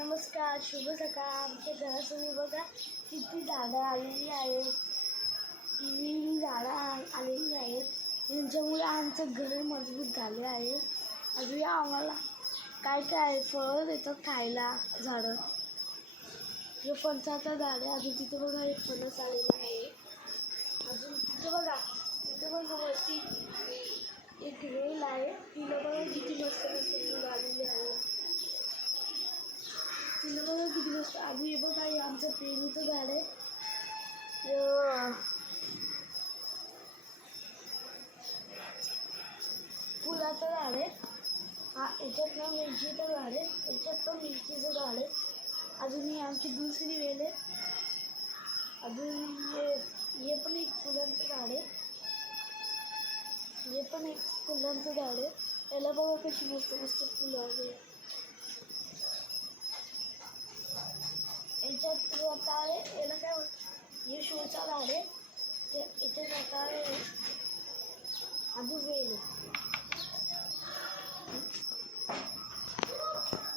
नमस्कार, शुभ सकाळ. आमच्या घरासमोर बघा किती झाडं आलेली आहेत. ही झाडं आलेली आहेत. त्यांच्यामुळे आमचं घर मजबूत झाले आहे. अजून आम्हाला काय काय फळं देतात खायला झाडं. हे फणसाचं झाड आहे. अजून तिथे बघा एक फणस आलेला आहे. अजून तिथे बघा वरती एक वेल आहे. तिला बघा किती मस्त मस्त फुलं आलेली आहे. तिला बघा किती मस्त. अजून हे बघा हे आमचं पेरूचं झाड आहे. फुलाचं झाड आहे. याच्यात ना मिरचीचं झाड आहे. याच्यात पण मिरचीचं झाड आहे. अजून ही आमची दुसरी वेल आहे. अजून हे पण एक फुलांचं झाड आहे. हे पण एक फुलांचं झाड आहे. याला बघा कशी मस्त मस्त फुलं आली. याच्यात रताळ आहे. याला काय हे शोचा झाड आहे. याच्यात रताळ आहे. अजून वेल आहे.